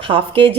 ½ kg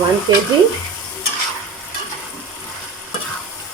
1 kg،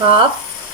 ½